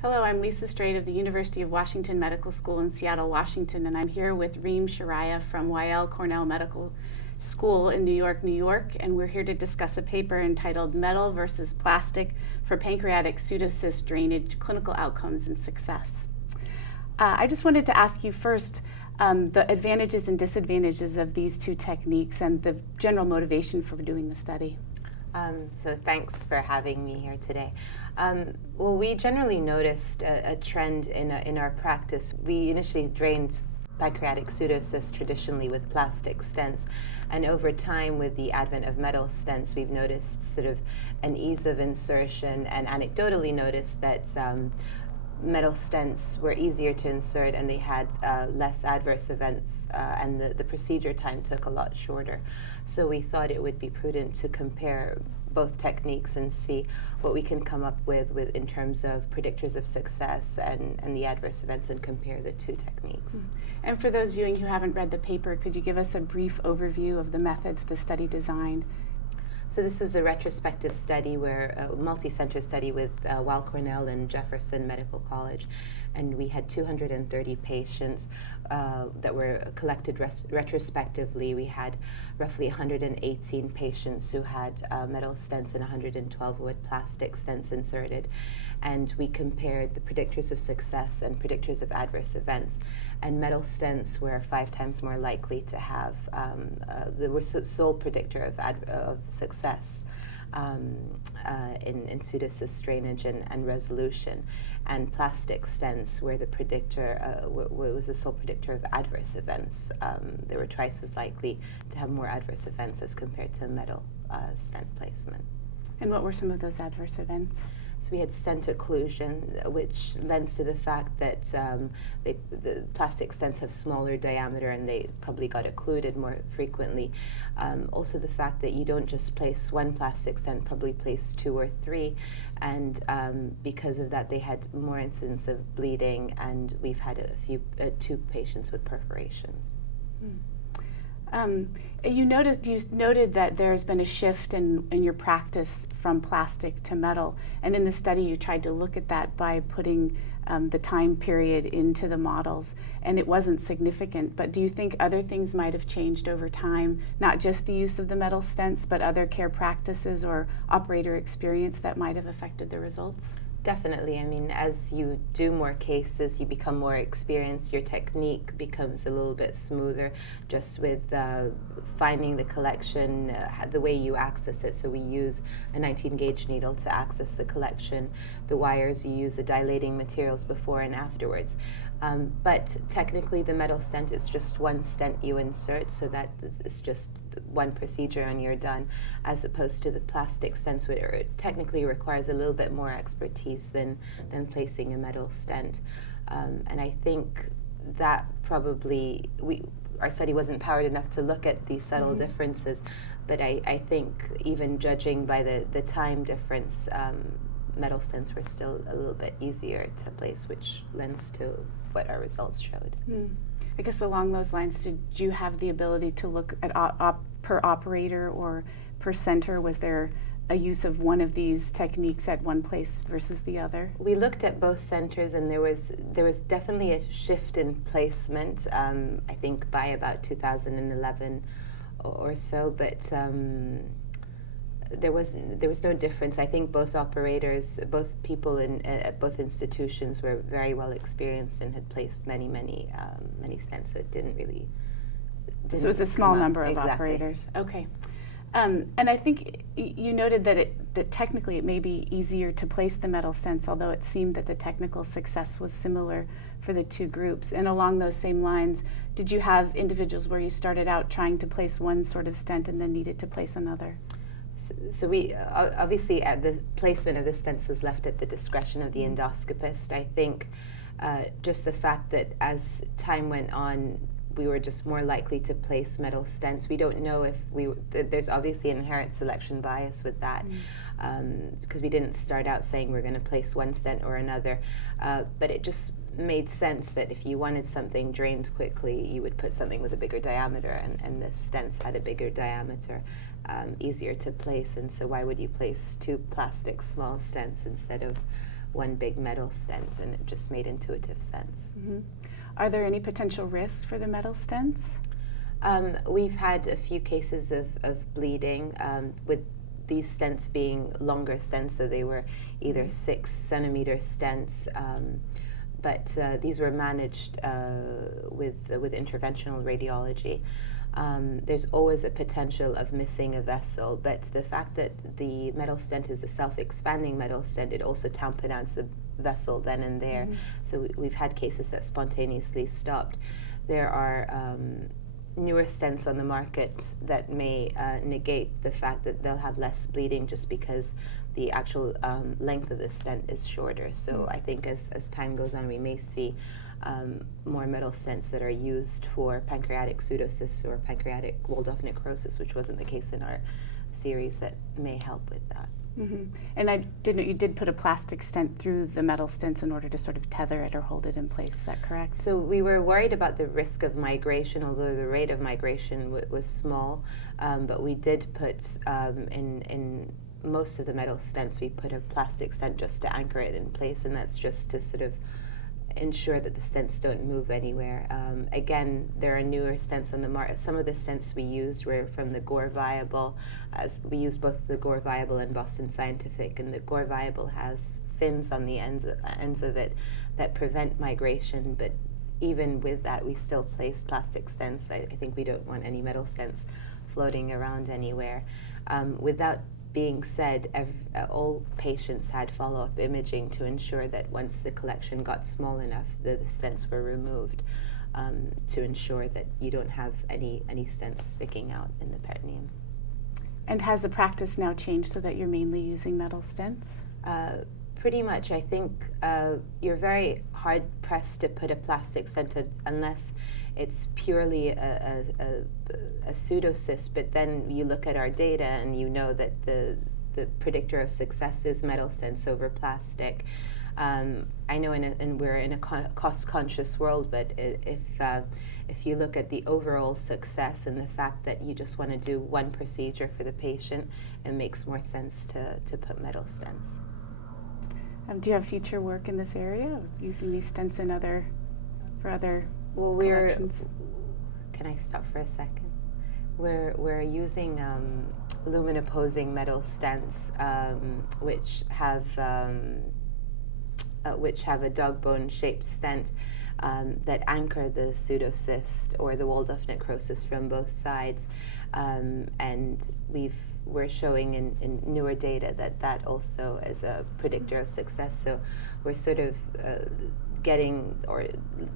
Hello, I'm Lisa Straight of the University of Washington Medical School in Seattle, Washington, and I'm here with Reem Sharaiha from Weill Cornell Medical School in New York, New York, and we're here to discuss a paper entitled Metal versus Plastic for Pancreatic Pseudocyst Drainage, Clinical Outcomes and Success. I just wanted to ask you first the advantages and disadvantages of these two techniques and the general motivation for doing the study. So thanks for having me here today. Well, we generally noticed a trend in our practice. We initially drained pancreatic pseudocysts traditionally with plastic stents, and over time with the advent of metal stents, we've noticed sort of an ease of insertion, and anecdotally noticed that metal stents were easier to insert and they had less adverse events, and the procedure time took a lot shorter. So we thought it would be prudent to compare both techniques and see what we can come up with in terms of predictors of success and the adverse events, and compare the two techniques. And for those viewing who haven't read the paper, could you give us a brief overview of the methods the study designed? So this was a retrospective study, a multi-center study with Weill Cornell and Jefferson Medical College, and we had 230 patients that were collected retrospectively. We had roughly 118 patients who had metal stents and 112 who had plastic stents inserted, and we compared the predictors of success and predictors of adverse events. And metal stents were 5 times more likely to have, they were sole predictor of success in pseudocyst drainage and resolution. And plastic stents were the predictor, was the sole predictor of adverse events. They were twice as likely to have more adverse events as compared to metal stent placement. And what were some of those adverse events? So we had stent occlusion, which lends to the fact that the plastic stents have smaller diameter and they probably got occluded more frequently. Also the fact that you don't just place one plastic stent, probably place 2 or 3, and because of that they had more incidence of bleeding, and we've had 2 patients with perforations. You noted that there's been a shift in your practice from plastic to metal, and in the study you tried to look at that by putting the time period into the models, and it wasn't significant. But do you think other things might have changed over time, not just the use of the metal stents, but other care practices or operator experience that might have affected the results? Definitely. I mean, as you do more cases, you become more experienced, your technique becomes a little bit smoother just with finding the collection, the way you access it. So we use a 19-gauge needle to access the collection. The wires, you use the dilating materials before and afterwards. But technically the metal stent is just one stent you insert, so that it's just one procedure and you're done, as opposed to the plastic stents, where it technically requires a little bit more expertise than placing a metal stent. And I think that probably, our study wasn't powered enough to look at these subtle differences, but I think even judging by the time difference, metal stents were still a little bit easier to place, which lends to what our results showed. I guess along those lines, did you have the ability to look at per operator or per center? Was there a use of one of these techniques at one place versus the other? We looked at both centers, and there was definitely a shift in placement, I think by about 2011 or so, but there was no difference. I think both operators, both people at both institutions were very well experienced and had placed many stents, so it didn't really. So it was a small number of exactly. operators. Okay. And I think you noted that technically it may be easier to place the metal stents, although it seemed that the technical success was similar for the 2 groups. And along those same lines, did you have individuals where you started out trying to place one sort of stent and then needed to place another? So we obviously the placement of the stents was left at the discretion of the endoscopist. I think just the fact that as time went on, we were just more likely to place metal stents. We don't know if there's obviously inherent selection bias with that, because we didn't start out saying we're going to place one stent or another, but it just made sense that if you wanted something drained quickly, you would put something with a bigger diameter, and the stents had a bigger diameter, easier to place, and so why would you place 2 plastic small stents instead of one big metal stent, and it just made intuitive sense. Mm-hmm. Are there any potential risks for the metal stents? We've had a few cases of bleeding with these stents being longer stents, so they were either 6 centimeter stents, but these were managed with interventional radiology. There's always a potential of missing a vessel, but the fact that the metal stent is a self-expanding metal stent, it also tamponades the vessel then and there. Mm-hmm. So we've had cases that spontaneously stopped. There are newer stents on the market that may negate the fact that they'll have less bleeding just because the actual length of the stent is shorter. So I think as time goes on, we may see more metal stents that are used for pancreatic pseudocysts or pancreatic walled-off necrosis, which wasn't the case in our series, that may help with that. Mm-hmm. And I did know you did put a plastic stent through the metal stents in order to sort of tether it or hold it in place. Is that correct? So we were worried about the risk of migration, although the rate of migration was small. But we did put in most of the metal stents, we put a plastic stent just to anchor it in place, and that's just to sort of ensure that the stents don't move anywhere. Again, there are newer stents on the market. Some of the stents we used were from the Gore Viable, as we used both the Gore Viable and Boston Scientific, and the Gore Viable has fins on the ends of it that prevent migration, but even with that, we still place plastic stents. I think we don't want any metal stents floating around anywhere. Without being said, all patients had follow-up imaging to ensure that once the collection got small enough, the stents were removed to ensure that you don't have any stents sticking out in the peritoneum. And has the practice now changed so that you're mainly using metal stents? Pretty much. I think you're very hard-pressed to put a plastic stent unless it's purely a pseudocyst, but then you look at our data and you know that the predictor of success is metal stents over plastic. I know we're in a cost-conscious world, but if you look at the overall success and the fact that you just want to do one procedure for the patient, it makes more sense to put metal stents. Do you have future work in this area of using these stents for other collections? Can I stop for a second? We're using lumen-opposing metal stents, which have a dog bone shaped stent that anchor the pseudocyst or the walled-off necrosis from both sides, and we're showing in newer data that also is a predictor of success. So we're sort of getting or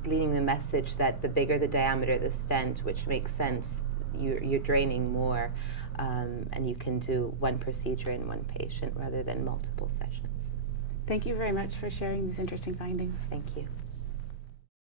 leading the message that the bigger the diameter of the stent, which makes sense, you're draining more, and you can do one procedure in one patient rather than multiple sessions. Thank you very much for sharing these interesting findings. Thank you.